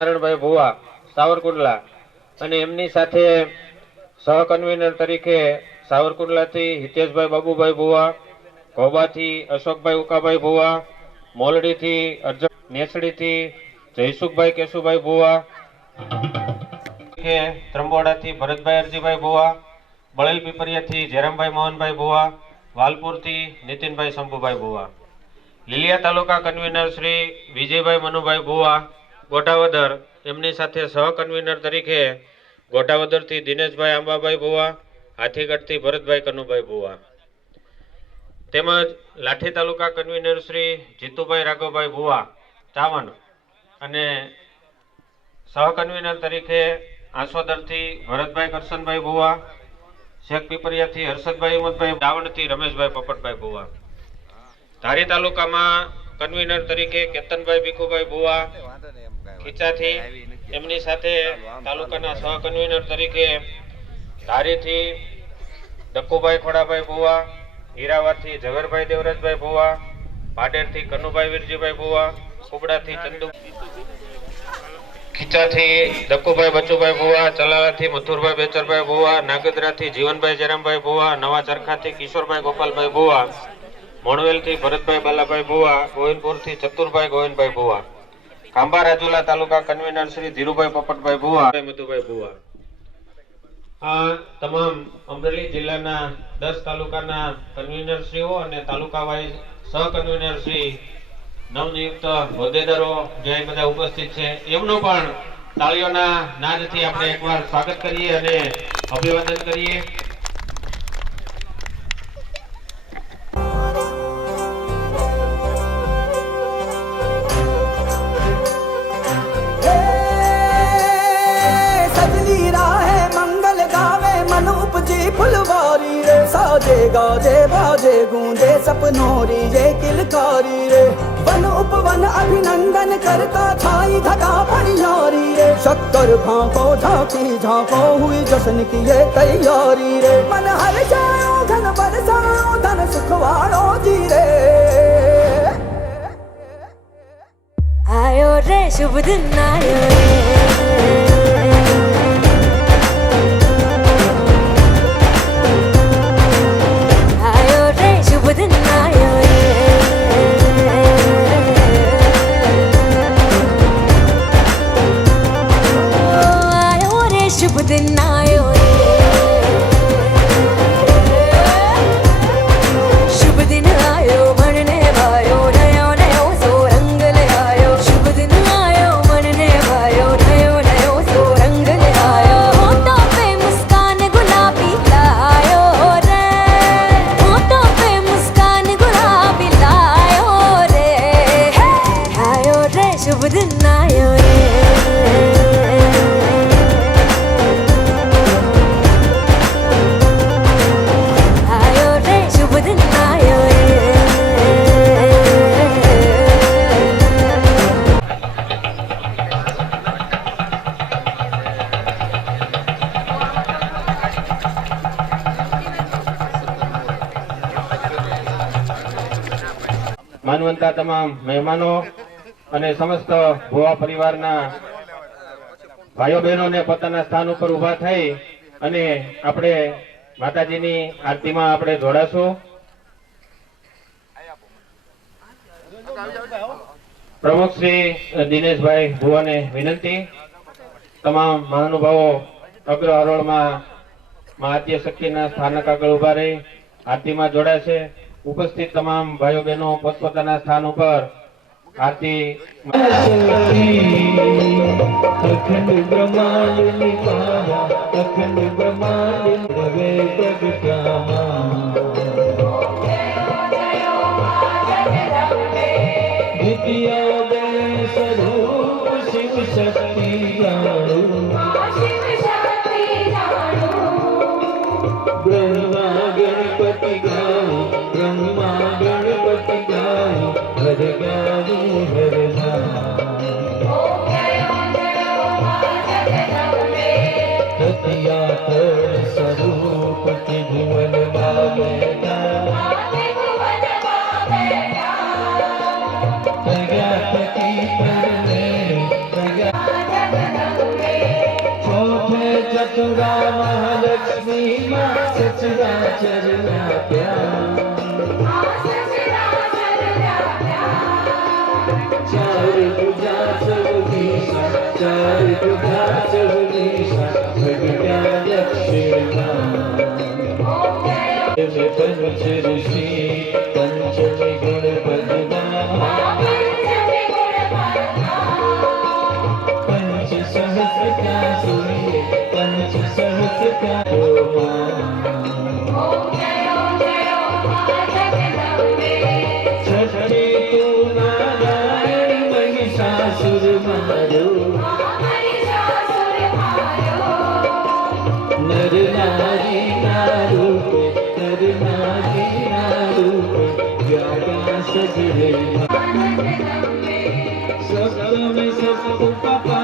નારાયણભાઈ ભુવા સાવરકુંડલા અને એમની સાથે સહકન્વીનર તરીકે સાવરકુંડલાથી હિતેશભાઈ બાબુભાઈ ભુવા, ઘોબાથી અશોકભાઈ ઉકાભાઈ ભુવા, મોલડીથી અર્જુન, નેસડીથી જયસુખભાઈ કેશુભાઈ ભુવા, ત્રંબોડાથી ભરતભાઈ અરજીભાઈ ભુવા, બળેલ પીપરિયાથી જયરામભાઈ મોહનભાઈ ભુવા, વાલપુરથી નીતિનભાઈ શંભુભાઈ ભુવા, લીલિયા તાલુકા કન્વીનર શ્રી વિજયભાઈ મનુભાઈ ભુવા ગોટાવદર, એમની સાથે સહકન્વીનર તરીકે ગોટાવદરથી દિનેશભાઈ આંબાભાઈ ભુવા, હાથીગઢથી ભરતભાઈ કનુભાઈ ભુવા, તેમજ લાઠી તાલુકા કન્વીનર શ્રી જીતુભાઈ રાઘવભાઈ ભુવા ચાવન અને સહકન્વીનર તરીકે આંસોદરથી ભરતભાઈ કરશનભાઈ ભુવા, શેખ પીપરિયાથી હર્ષદભાઈ હિંમતભાઈ, ચાવણથી રમેશભાઈ પોપટભાઈ ભુવા, ધારી તાલુકામાં કન્વીનર તરીકે કેતનભાઈ ભીખુભાઈ ભુવા ખીચાથી, એમની સાથે તાલુકાના સહકન્વીનર તરીકે ધારીથી ડક્કુભાઈ ખોડાભાઈ ભુવા, હીરાવાથી ઝવેરભાઈ દેવરાજભાઈ ભુવા, પાડેરથી કનુભાઈ વીરજીભાઈ ભુવા, કુબડાથી ચંદુ ખીચાથી ડક્કુભાઈ બચુભાઈ ભુવા, ચલાલાથી મથુરભાઈ બેચરભાઈ ભુવા, નાગદરાથી જીવનભાઈ જયરામભાઈ ભુવા, નવા ચરખાથી કિશોરભાઈ ગોપાલભાઈ ભુવા, મોણવેલથી ભરતભાઈ બાલાભાઈ ભુવા, ગોવિંદપુરથી ચતુરભાઈ ગોવિંદભાઈ ભુવા, ખાંભા રાજુલા તાલુકા કન્વીનર શ્રી ધીરુભાઈ પોપટભાઈ ભુવા, મધુભાઈ ભુવા. આ તમામ અમરેલી જિલ્લાના 10 તાલુકાના કન્વીનર શ્રીઓ અને તાલુકા વાઇઝ સહકન્વીનર શ્રી નવનિયુક્ત હોદ્દેદારો જે બધા ઉપસ્થિત છે, એમનું પણ તાળીઓના નાદથી આપણે એકવાર સ્વાગત કરીએ અને અભિવાદન કરીએ. फुलवारी रे साजे गाजे बाजे गूंजे सपनोरी ये किलकारी रे वन उपवन अभिनंदन करता छाई धगा परियारी रे शक्कर भांको झांकी झांको हुई जश्न की ये तैयारी रे मन हर जाओ धन बरसाओ धन सुखवाड़ो जी रे आयो रे शुभ दिन आयो रे માનવંતા તમામ મહેમાનો અને સમસ્ત ભુવા પરિવારના ભાઈઓ બહેનોને પોતાના સ્થાન ઉપર ઉભા થઈ અને આપણે માતાજીની આરતીમાં આપણે જોડાશું. પ્રમુખ શ્રી દિનેશભાઈ ભુવાને વિનંતી, તમામ મહાનુભાવો અગ્ર હરોળમાં મા આદ્ય શક્તિના સ્થાનક આગળ ઉભા રહી આરતીમાં જોડાશે. ઉપસ્થિત તમામ ભાઈઓ બહેનો પોતપોતાના સ્થાન ઉપર આરતી. અખંડ બ્રહ્માંડની માયા, અખંડ બ્રહ્માંડ રવે દ્વિતીય બે સ્વરૂપ શિવ શક્તિ જાણું, બ્રહ્મા ગણપતિ ગાય, બ્રહ્મા ગણપતિ ગાય, હર ગાયું હર નામ સ્વરૂપ ત્રિભુવન પ્રજાપતિ मथुरा महालक्ष्मी माँ सचराचर व्याप्या चार पूजा सबनीशा चार पूजा सबनीशा भगत्या दक्षिणा पंच ऋषि पंचमी गुण पदना पंच सहस्र क्या सुनिए पंच सहस्र क्या छठे तो नारायण महिषासुर मारो नर नारी नारूप नर नारी नारूप व्यापा सजरे सप्तमी सप्तपा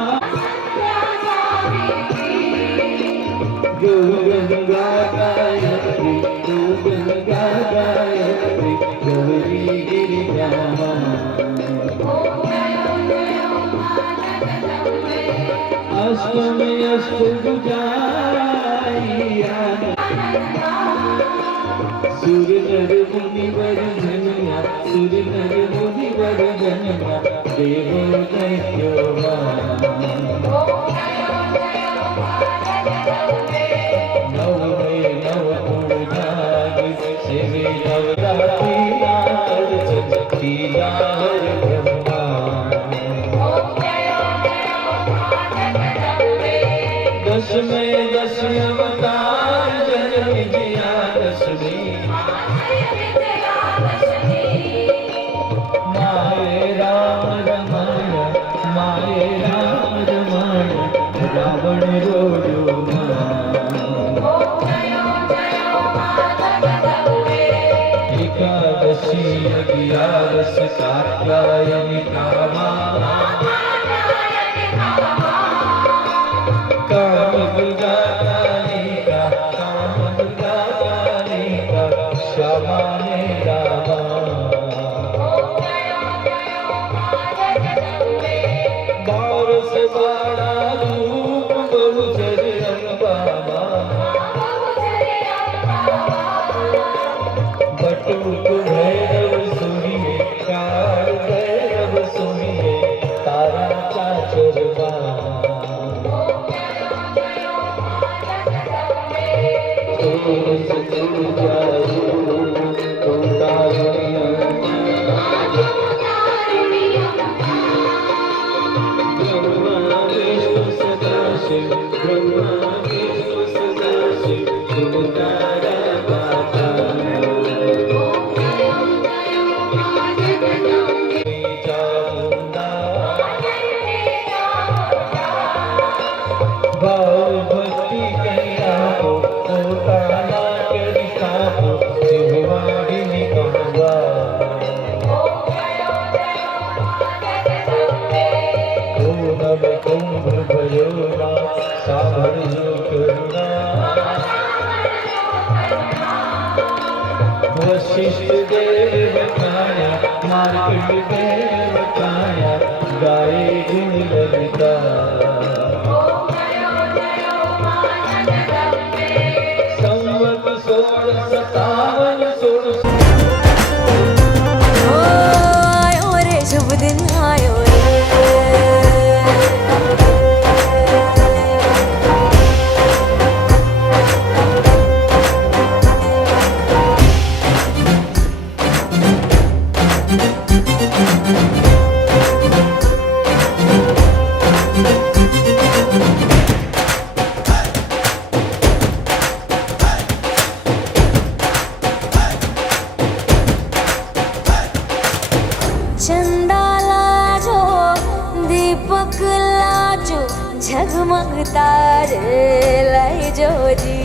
गौरंगा गायत्री गौरंगा गायत्री गौरी गिरिजा अष्टमी अष्टभुजाइया सुर नर मुनि वर जनया सुर नर मुनि वर जनया देवो दैत्यो नव में नव उड़ाग शिवे नवरात्रि नार चंद्री नार ब्रह्मा दश में दश अवतार जननी जिया दशमी माये राम रमण माये राम रमण रावण रोयो एकादशी अगियारस कात्यायनी कामा काम दुर्गा कालिका काम दुर्गा कालिका श्यामा ने रामा बारस बाड़ा रूप बहुचर अम्बामा बटुक भैरव सुनिए काल भैरव सुनिए तारा चाचर भाव भक्ति कहिया हो ताना करिता हो शिववाहिनी कहवा नव कुंभ भयो ना सावर जो करुणा वशिष्ठ देव बताया मार्कंड देव बताया गाये गुण ललिता संवत 1657 आयो रे शुभ दिन आयो रे चंदा लाजो दीपक लाजो झगमग तारे लाजो जी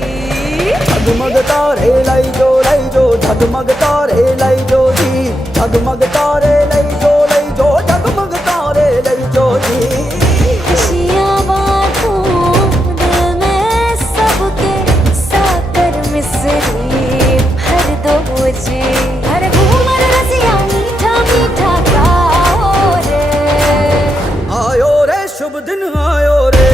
झगमग तारे लैजो लैजो झगमग तारे लैजो जी झगमग तारे लैजो लैजो झगमग तारे लैजो जी खुशियाँ बांटूं दिल में सबके साकर मिसरी भर दो जी हर घूमर रसिया मीठा मीठा गाओ रे आयो रे शुभ दिन आयो रे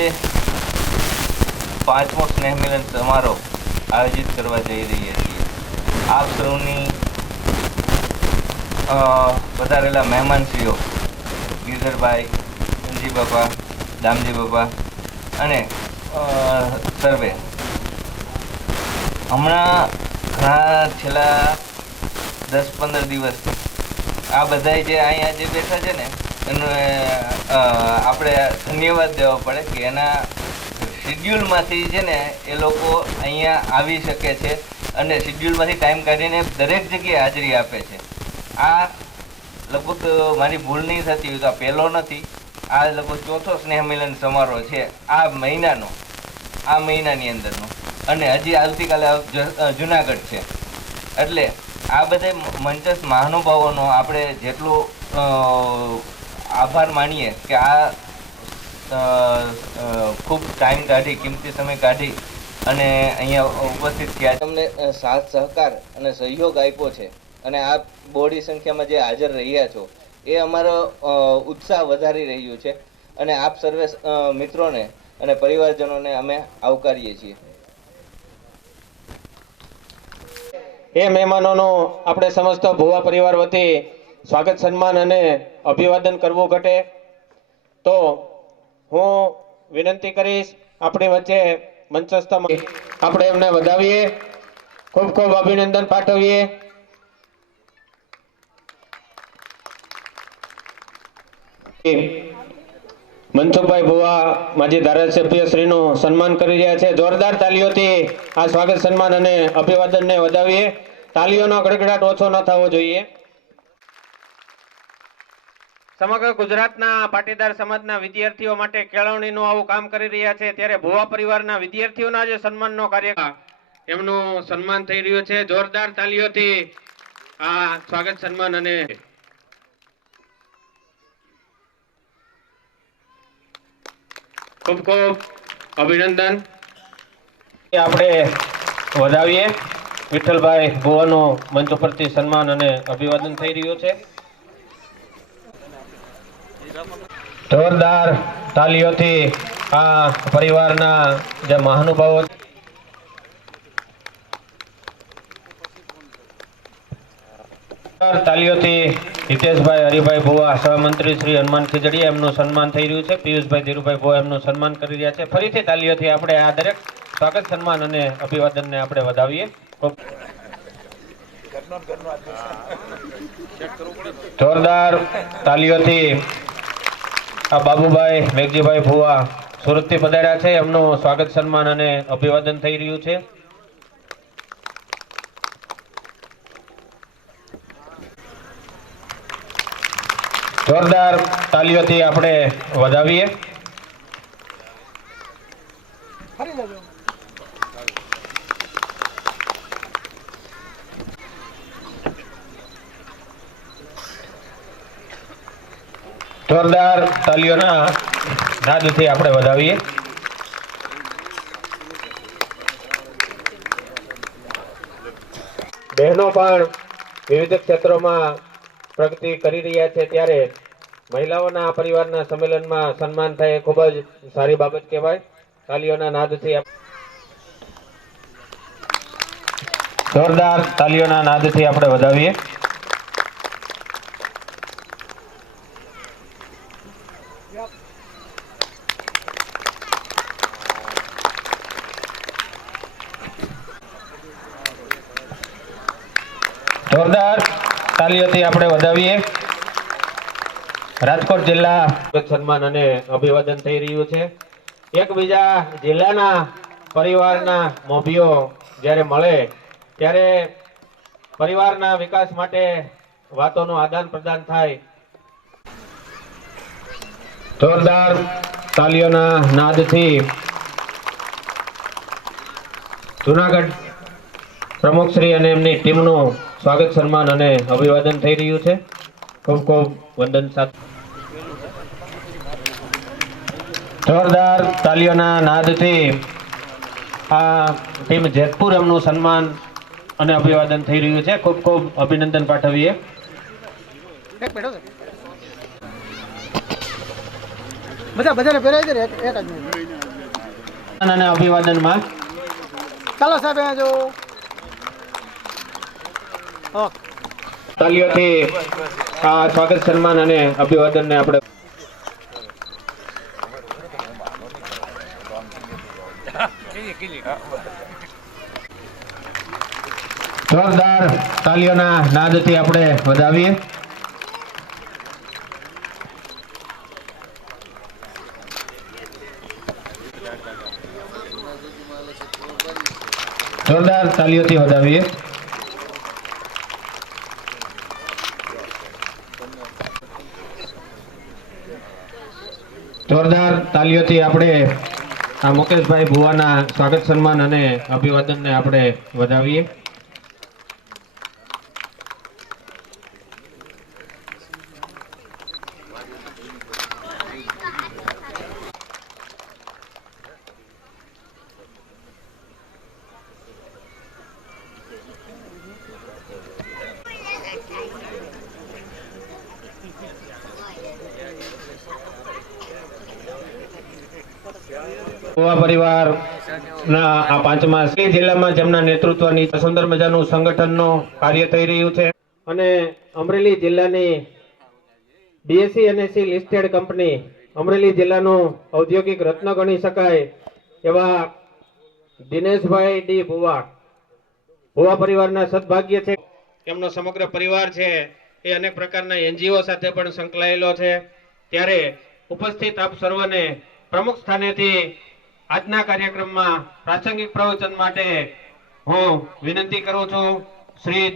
આજે 5મો સ્નેહ મિલન સમારોહ આયોજિત કરવા જઈ રહ્યા છીએ. આપ સૌની વધારેલા મહેમાનશ્રીઓ ગિરધરભાઈ, સંજી બાપા, દામજી બાપા અને સર્વે હમણાં ઘણા છેલ્લા 10-15 દિવસથી આ બધાય જે અહીંયા જે બેઠા છે ને એનો આપણે ધન્યવાદ દેવો પડે કે એના શિડ્યુલમાંથી છે ને એ લોકો અહીંયા આવી શકે છે અને શિડ્યુલમાંથી ટાઈમ કાઢીને દરેક જગ્યાએ હાજરી આપે છે. આ લગભગ મારી ભૂલ નહીં થતી હોય તો આ પહેલો નથી, આ લગભગ 4થો સ્નેહ મિલન સમારોહ છે આ મહિનાની અંદરનો, અને હજી આવતીકાલે જુનાગઢ છે. એટલે આ બધા મંચસ્થ મહાનુભાવોનો આપણે જેટલો આભાર માનીએ કે આ ખૂબ ટાઈમ કાઢી, કિંમતી સમય કાઢી અને અહીંયા ઉપસ્થિત થયા. તમને સાથ સહકાર અને સહયોગ આપ્યો છે અને આ બોડી સંખ્યામાં જે હાજર રહ્યા છો એ અમારો ઉત્સાહ વધારી રહ્યું છે અને આપ સર્વે મિત્રોને અને પરિવારજનોને અમે આવકારીએ છીએ. એ મહેમાનોનું આપણે સમસ્ત ભુવા પરિવાર વતી સ્વાગત, સન્માન અને અભિવાદન કરવું ઘટે તો હું વિનંતી કરીશ આપણી વચ્ચે મંચસ્થ આપણે એમને વધાવીએ, ખૂબ ખૂબ અભિનંદન પાઠવીએ. મનસુખભાઈ ભુવા માજી ધારાસભ્ય શ્રીનું સન્માન કરી રહ્યા છે. જોરદાર તાલીઓથી આ સ્વાગત, સન્માન અને અભિવાદનને વધાવીએ. તાલીઓનો ગડગડાટ ઓછો ન થવો જોઈએ. સમગ્ર ગુજરાતના પાટીદાર સમાજના વિદ્યાર્થીઓ માટે કેળવણીનું આવું કામ કરી રહ્યા છે ત્યારે ભુવા પરિવારના વિદ્યાર્થીઓના જે સન્માનનો કાર્યક્રમ એમનું સન્માન થઈ રહ્યું છે. જોરદાર તાલીઓથી આ સ્વાગત, સન્માન અને ખૂબ ખૂબ અભિનંદન આપણે વધાવીએ. વિઠ્ઠલભાઈ ભુવાનું મંચ ઉપરથી સન્માન અને અભિવાદન થઈ રહ્યું છે. જોરદાર તાલીઓથી આ પરિવારના જે મહાનુભાવો તાલીઓથી હિતેશભાઈ હરિભાઈ ભુવા સહમંત્રી શ્રી હનુમાન ખીજડીયા એમનું સન્માન થઈ રહ્યું છે. પિયુષભાઈ ધીરુભાઈ ભુવા એમનું સન્માન કરી રહ્યા છે. ફરીથી તાલીઓથી આપણે આ દરેક સ્વાગત, સન્માન અને અભિવાદનને આપણે વધાવીએ. જોરદાર તાલીઓથી આ બાબુભાઈ મેઘજીભાઈ ભુવા સુરતથી પધાર્યા છે એમનું સ્વાગત, સન્માન અને અભિવાદન થઈ રહ્યું છે. જોરદાર તાલીઓથી આપણે વધાવીએ. જોરદાર તાલીઓના નાદથી આપણે વધાવીએ. બહેનો પણ વિવિધ ક્ષેત્રોમાં પ્રગતિ કરી રહ્યા છે ત્યારે મહિલાઓના પરિવારના સંમેલનમાં સન્માન થાય એ ખૂબ જ સારી બાબત કહેવાય. તાલીઓના નાદથી જોરદાર તાલીઓના નાદથી આપણે વધાવીએ. જોરદાર તાલીઓથી આપણે વધાવીએ. રાજકોટ જિલ્લા સન્માન અને અભિવાદન થઈ રહ્યું છે. એકબીજા જિલ્લાના પરિવારના મોભીઓ જ્યારે મળે ત્યારે પરિવારના વિકાસ માટે વાતોનું આદાન પ્રદાન થાય. જોરદાર તાલીઓના નાદથી જુનાગઢ પ્રમુખશ્રી અને એમની ટીમનું સ્વાગત, સન્માન અને અભિવાદન થઈ રહ્યું છે. ખૂબ ખૂબ વંદન સાથે જોરદાર તાલીઓના નાદથી આ ટીમ જેતપુર એમનું સન્માન અને અભિવાદન થઈ રહ્યું છે. ખૂબ ખૂબ અભિનંદન પાઠવીએ. બધાને પહેરાવી દે એક જ મિનિટ. અને અભિવાદનમાં ચાલો સાહેબ અહીંયા જો તાલીઓથી આ સ્વાગત સન્માન અને અભિવાદનને આપણે જોરદાર તાલીઓના નાદથી આપણે વધાવીએ. જોરદાર તાલીઓથી વધાવીએ. જોરદાર તાલીઓથી આપણે આ મુકેશભાઈ ભુવાના સ્વાગત સન્માન અને અભિવાદનને આપણે વધાવીએ. ભુવા પરિવારના આ પાંચમા જિલ્લામાં જેમના નેતૃત્વની સુંદર મજાનું સંગઠનનું કાર્ય થઈ રહ્યું છે અને અમરેલી જિલ્લાની BSc NSC listed company Amreli જિલ્લાનું ઔદ્યોગિક રત્ન ગણી શકાય એવા દિનેશભાઈ ડી ભુવા પરિવારના સદભાગ્ય છે. એમનો સમગ્ર પરિવાર છે એ અનેક પ્રકારના એનજીઓ સાથે પણ સંકળાયેલો છે. ત્યારે ઉપસ્થિત આપ સર્વને પ્રમુખ સ્થાનેથી આજના કાર્યક્રમમાં પ્રાસંગિક પ્રવચન માટે હું વિનંતી કરું છું. શ્રી